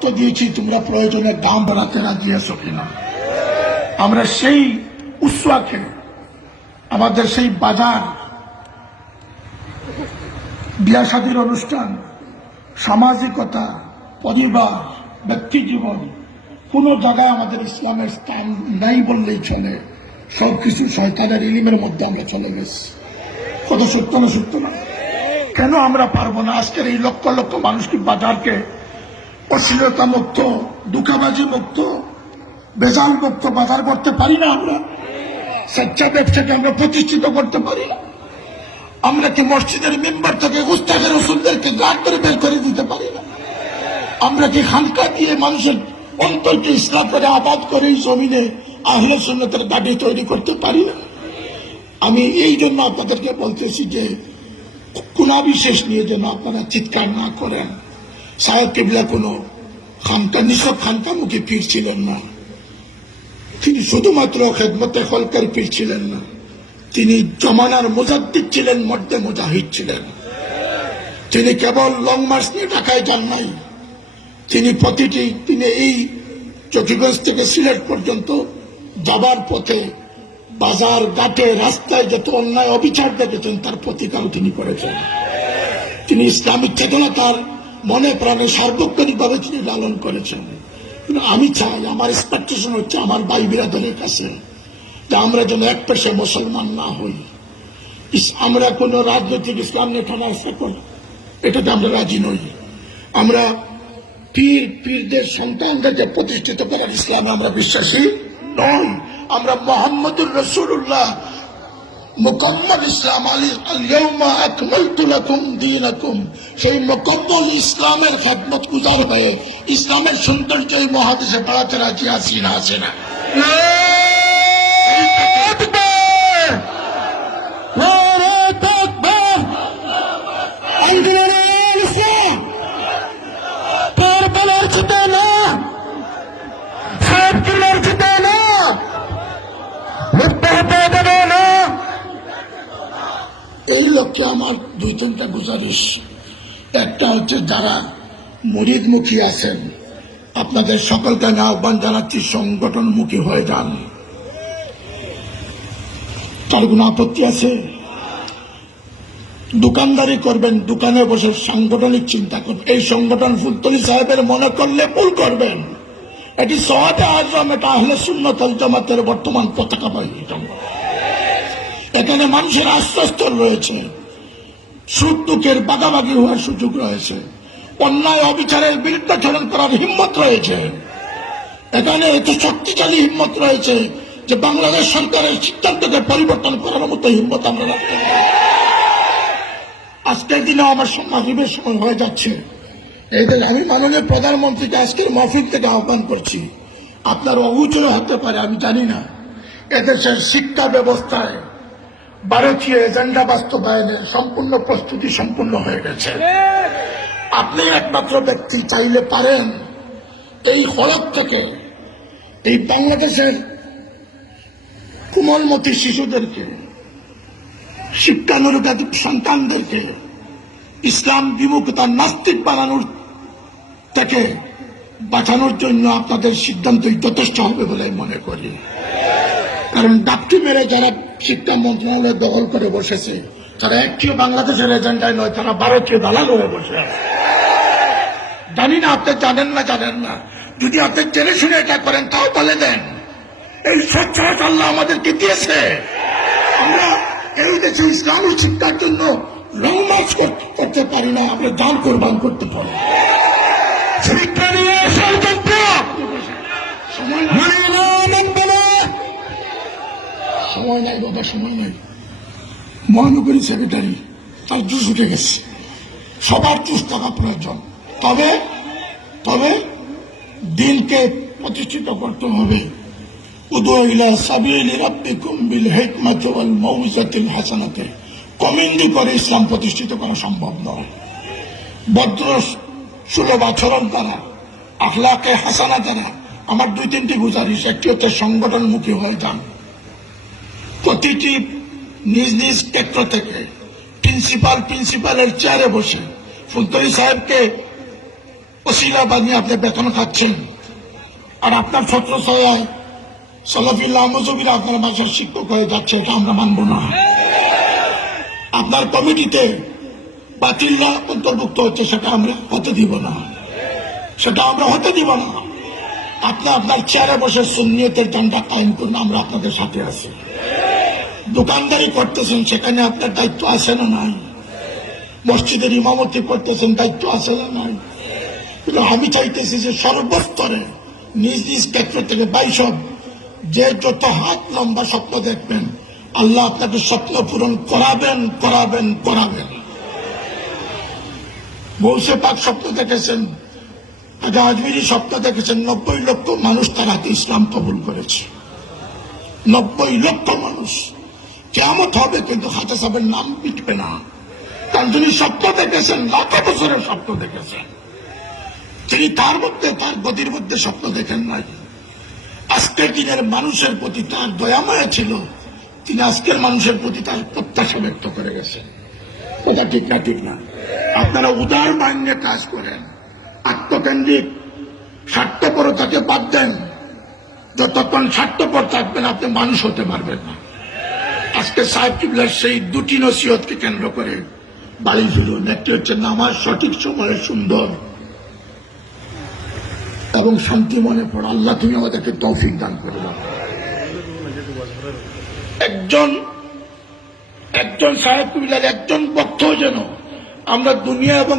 শর্ত দিয়েছি, তোমরা প্রয়োজনে দাম বাড়াতে রাজি আছো কিনা। আমরা সেই উৎসাহকে, আমাদের সেই বাজার, বিয়া শাদীর অনুষ্ঠান, সামাজিকতা, পরিবার, ব্যক্তি জীবন, কোন জায়গায় আমাদের ইসলামের স্থান নাই বললেই চলে। সবকিছু শয়তানের ইলমের মধ্যে আমরা চলে গেছি। কত সত্য না সত্য না? কেন আমরা পারবো না আজকের এই লক্ষ লক্ষ মানুষকে বাজারকে অশ্লীলতা মুক্ত, দুঃখাবাজি মুক্ত, বেজাল মুক্ত বাজার করতে পারি না? আমরা স্বেচ্ছা ব্যবসাকে আমরা প্রতিষ্ঠিত করতে পারি না? আমরা কি মসজিদের মেম্বার থেকে উস্তাদে রসুলদেরকে গাড় করে বের করে দিতে পারি না? আমরা কি খানকা দিয়ে মানুষের অন্তরকে ইসলাম করে আবাদ করে এই জমিনে আহলে সুন্নতের গাড়ি তৈরি করতে পারি না? আমি এই জন্য আপনাদেরকে বলতেছি যে কোন বিশেষ নিয়ে যেন আপনারা চিৎকার না করেন। সাহেব কিবলা কোন খানকা নিছক খানকামুখী পীর ছিলেন না। তিনি শুধুমাত্র খেদমতে খলকের পীর ছিলেন না, তিনি জমানার মুজাদ্দিদ ছিলেন, মর্দে মুজাহিদ ছিলেন। তিনি কেবল লং মার্চ নিয়ে ঢাকায় যান নাই, তিনি এই চকিগঞ্জ থেকে সিলেট পর্যন্ত যাবার পথে বাজার ঘাটে রাস্তায় যত অন্যায় অবিচার দেখেছেন তার প্রতিকারও তিনি করেছেন। তিনি ইসলামিক চেতনা তার মনে প্রাণে সার্বক্ষণিকভাবে তিনি লালন করেছেন। কিন্তু আমি চাই, আমার এক্সপেকটেশন হচ্ছে আমার ভাই বিরাদরের কাছে যে আমরা যেন এক পেশে মুসলমান না হই। আমরা কোন রাজনৈতিক ইসলাম নিয়ে ঠানাফা করি, এটাতে আমরা রাজি নই। আমরা পীরদের সন্তানদেরকে প্রতিষ্ঠিত করার ইসলামে আমরা বিশ্বাসী নই। আমরা মুহাম্মদুর রাসূলুল্লাহ মুকাম্মাল ইসলাম আল-ইয়াউমা আকমালতু লাকুম দীনাকুম, সেই মুকাম্মাল ইসলামের খেদমত গুজার হয়ে ইসলামের সৌন্দর্য এই মহাদেশে বাড়াতে রাজি আছি না? আছে না? এই লক্ষ্যে আমার দুই তিনটা গুজারিশ। একটা হচ্ছে যারা মুরিদমুখী আছেন, আপনাদের সকলকে আমি আহ্বান জানাচ্ছি সংগঠনমুখী হয়ে যান। তার কোনো আপত্তি আছে? দোকানদারি করবেন, দোকানে বসে সাংগঠনিক চিন্তা করবেন। এই সংগঠন ফুলতলি সাহেবের মনে করলে ভুল করবেন। এটি সওয়াদে আজম, এটা আহলে সুন্নাত ওয়াল জামাতের বর্তমান পতাকাবাহী সংগঠন। এখানে মানুষের আশ্রয়স্থল রয়েছে, সুখ দুঃখের বাগাবাগি হওয়ার সুযোগ রয়েছে, অন্যায় অবিচারের বিরুদ্ধাচরণ করার হিম্মত রয়েছে। এখানে এত শক্তিশালী হিম্মত রয়েছে যে বাংলাদেশ সরকারের সিদ্ধান্তকে পরিবর্তন করার মতো হিম্মত আমরা রাখতে পারি। আজকের দিনে আমার মাগরিবের সময় হয়ে যাচ্ছে, এই জন্য আমি মাননীয় প্রধানমন্ত্রীকে আজকের মাহফিল থেকে আহ্বান করছি। আপনার অগোচর হতে পারে, আমি জানি না, এদেশের শিক্ষা ব্যবস্থায় ভারতীয় এজেন্ডা বাস্তবায়নের সম্পূর্ণ প্রস্তুতি সম্পূর্ণ হয়ে গেছে। আপনি একমাত্র ব্যক্তি চাইলে পারেন এই হলক থেকে এই বাংলাদেশের কোমলমতি শিশুদেরকে, শিক্ষানুরাগী সন্তানদেরকে ইসলাম বিমুখতা নাস্তিক বানানোর থেকে বাঁচানোর জন্য আপনাদের সিদ্ধান্তই যথেষ্ট হবে বলে মনে করি। কারণ ডাকটি মেরে যারা শিক্ষা মন্ত্রণালয় দখল করে বসেছে তারা একটিও বাংলাদেশের এজেন্ডায় নয়, তারা ভারতীয় দালাল হয়ে বসে আছে। জানি না আপনি জানেন না, যদি আপনি জেনে শুনে এটা করেন তাও বলে দেন। এই স্বচ্ছতা আল্লাহ আমাদেরকে দিয়েছে। আমরা এই দেশে ইসলামী শিক্ষার জন্য লং মার্চ করতে পারি না, আমরা জান কোরবান করতে পারি। শিক্ষা নিয়ে সময় নাই বাবা, সময় নাই। মহানগরী সেক্রেটারি তার জুস উঠে গেছে, সবার জুস থাকা প্রয়োজন। তবে দিনকে প্রতিষ্ঠিত করতে হবে। উদু ইলা সাবিলি রাব্বিকুম বিল হিকমাতি ওয়াল মাউইজাতিল হাসানাতি, কমিন্দি করে ইসলাম প্রতিষ্ঠিত করা সম্ভব নয়। ভদ্র সুলভ আচরণ দ্বারা, আখলাকে হাসানা দ্বারা। আমার দুই তিনটি গুজারিশ। একটি হচ্ছে সংগঠনমুখী হয়ে যান। প্রতিটি নিজ নিজ ক্ষেত্র থেকে প্রিন্সিপালের চেয়ারে বসে ফুলতলি সাহেবকে ওসিলা বানিয়ে আপনি বেতন খাচ্ছেন, আর আপনার ছত্র ছায়ায় সালাফিল্লাহ মজুবিরা আপনার মাসের শিক্ষক হয়ে যাচ্ছে, এটা আমরা মানব না। আপনার কমিটিতে বাতিলরা অন্তর্ভুক্ত হচ্ছে, সেটা আমরা হতে দিব না, সেটা আমরা হতে দিব না। আপনি আপনার চেয়ারে বসে সুন্নিয়তের ঝান্ডা কায়েম করুন, আমরা আপনাদের সাথে আছি। দোকানদারি করতেছেন, সেখানে আপনার দায়িত্ব আছে না নাই? মসজিদের ইমামতি করতেছেন, দায়িত্ব আছে না নাই? কিন্তু আমি চাইতেছি যে সর্বস্তরে নিজ নিজ ক্ষেত্র থেকে বাইসব যে যত হাত লম্বা স্বপ্ন দেখবেন, আল্লাহ আপনাকে স্বপ্ন পূরণ করাবেন করাবেন করাবেন। গৌসে পাক স্বপ্ন দেখেছেন, আগে আজমিরি স্বপ্ন দেখেছেন, 90 লক্ষ মানুষ তার হাতে ইসলাম কবুল করেছে। 90 লক্ষ মানুষ। কিয়ামত হবে, কিন্তু খাজা সাহেবের নাম মিটবে না, কারণ তিনি স্বপ্ন দেখেছেন, লাখ বছরের স্বপ্ন দেখেছেন। তিনি তার মধ্যে, তার গতির মধ্যে স্বপ্ন দেখেন নাই। আজকের দিনের মানুষের প্রতি তার দয়াময় ছিল, তিনি আজকের মানুষের প্রতি তার প্রত্যাশা ব্যক্ত করে গেছেন। কথা ঠিক না? ঠিক না? আপনারা উদার মাইন্ডে কাজ করেন, আত্মকেন্দ্রিক স্বার্থপরতাকে বাদ দেন। যতক্ষণ স্বার্থপর থাকবেন, আপনি মানুষ হতে পারবেন না। আজকে সাহেব কিবলার সেই দুটি নসিহতকে কেন্দ্র করে বাড়ি ফিরুন। একটি হচ্ছে নামাজ সঠিক সময়ে সুন্দর এবং শান্তি মনে পড়া। আল্লাহ তুমি আমাদেরকে তৌফিক দান করে দাও। একজন সাহেব কিবলার একজন পক্ষ যেন আমরা দুনিয়া এবং